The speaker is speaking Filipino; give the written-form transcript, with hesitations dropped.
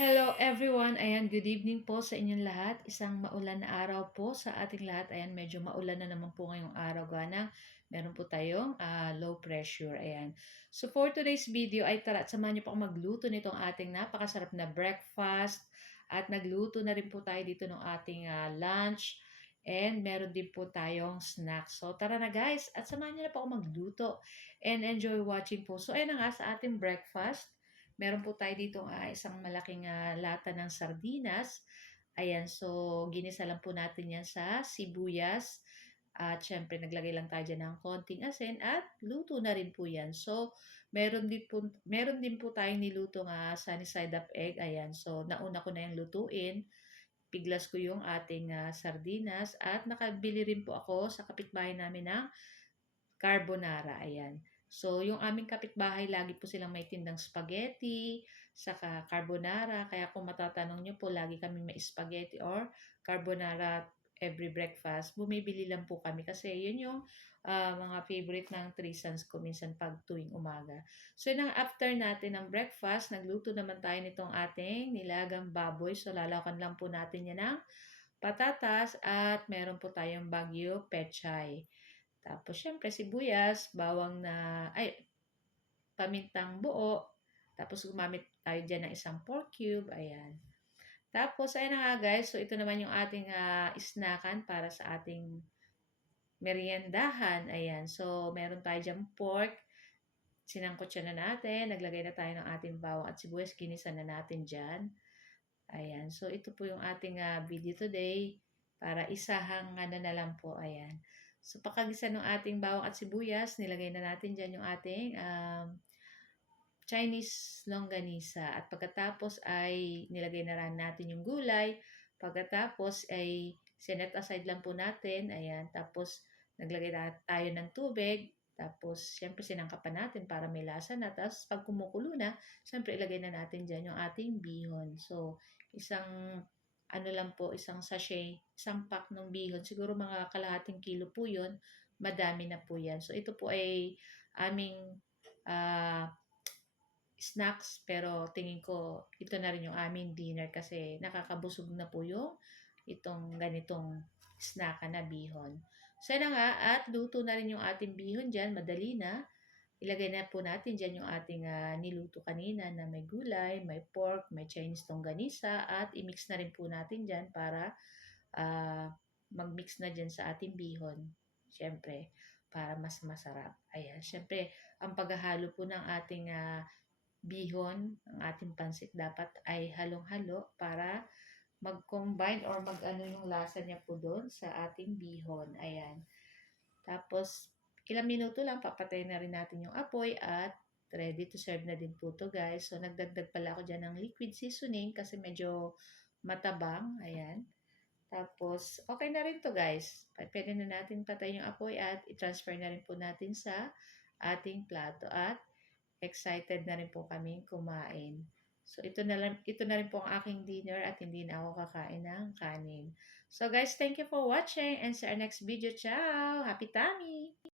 Hello everyone! Ayan, good evening po sa inyong lahat. Isang maulan na araw po sa ating lahat. Ayan, medyo maulan na naman po ngayong araw. Gana, meron po tayong low pressure. Ayan. So for today's video ay tara at samahan niyo po akong magluto nitong ating napakasarap na breakfast. At nagluto na rin po tayo dito ng ating lunch. And meron din po tayong snacks. So tara na guys, at samahan niyo na po akong magluto. And enjoy watching po. So ayan na nga sa ating breakfast. Meron po tayo dito isang malaking lata ng sardinas. Ayan, so ginisa lang po natin yan sa sibuyas. At syempre naglagay lang tayo dyan ng konting asin at luto na rin po yan. So meron din po tayong nilutong sunny side up egg. Ayan, so nauna ko na yung lutuin. Piglas ko yung ating sardinas at nakabili rin po ako sa kapitbahay namin ng carbonara, ayan. So, yung aming kapitbahay, lagi po silang may tindang spaghetti, saka carbonara. Kaya kung matatanong nyo po, lagi kami may spaghetti or carbonara every breakfast. Bumibili lang po kami kasi yun yung mga favorite ng Three Sons ko minsan pag tuwing umaga. So, yun ang after natin ng breakfast. Nagluto naman tayo nitong ating nilagang baboy. So, lalakan lang po natin yan ng patatas at meron po tayong bagyo pechay. Tapos, syempre, sibuyas, bawang na, pamintang buo. Tapos, gumamit tayo dyan ng isang pork cube. Ayan. Tapos, ayan na nga guys. So, ito naman yung ating snackan para sa ating meriendahan. Ayan. So, meron tayo dyan pork. Sinangkot siya na natin. Naglagay na tayo ng ating bawang at sibuyas. Ginisa na natin dyan. Ayan. So, ito po yung ating video today. Para isahang na lang po. Ayan. So, pagkagisa ng ating bawang at sibuyas, nilagay na natin dyan yung ating Chinese longganisa. At pagkatapos ay nilagay na rin natin yung gulay. Pagkatapos ay sinet aside lang po natin. Ayan. Tapos, naglagay na tayo ng tubig. Tapos, syempre sinangkapan natin para may lasa na. Tapos, pag kumukulo na, syempre ilagay na natin dyan yung ating bihon. So, isang sachet, isang pack ng bihon. Siguro mga kalahating kilo po yun. Madami na po yan. So, ito po ay aming snacks. Pero tingin ko, ito na rin yung aming dinner kasi nakakabusog na po yung itong ganitong snack na bihon. So, na nga. At luto na rin yung ating bihon dyan. Madali na. Ilagay na po natin dyan yung ating niluto kanina na may gulay, may pork, may Chinese longganisa at i-mix na rin po natin dyan para mag-mix na dyan sa ating bihon. Siyempre, para mas masarap. Ayan, siyempre, ang paghahalo po ng ating bihon, ang ating pansit dapat ay halong-halo para mag-combine or mag-ano yung lasa niya po doon sa ating bihon. Ayan. Tapos, ilang minuto lang, papatayin na rin natin yung apoy at ready to serve na din po to guys. So, nagdagdag pala ako dyan ng liquid seasoning kasi medyo matabang. Ayan. Tapos, okay na rin to guys. Pwede na natin patayin yung apoy at i-transfer na rin po natin sa ating plato. At excited na rin po kami kumain. So, ito na rin po ang aking dinner at hindi na ako kakain ng kanin. So, guys, thank you for watching and sa our next video. Ciao! Happy tummy!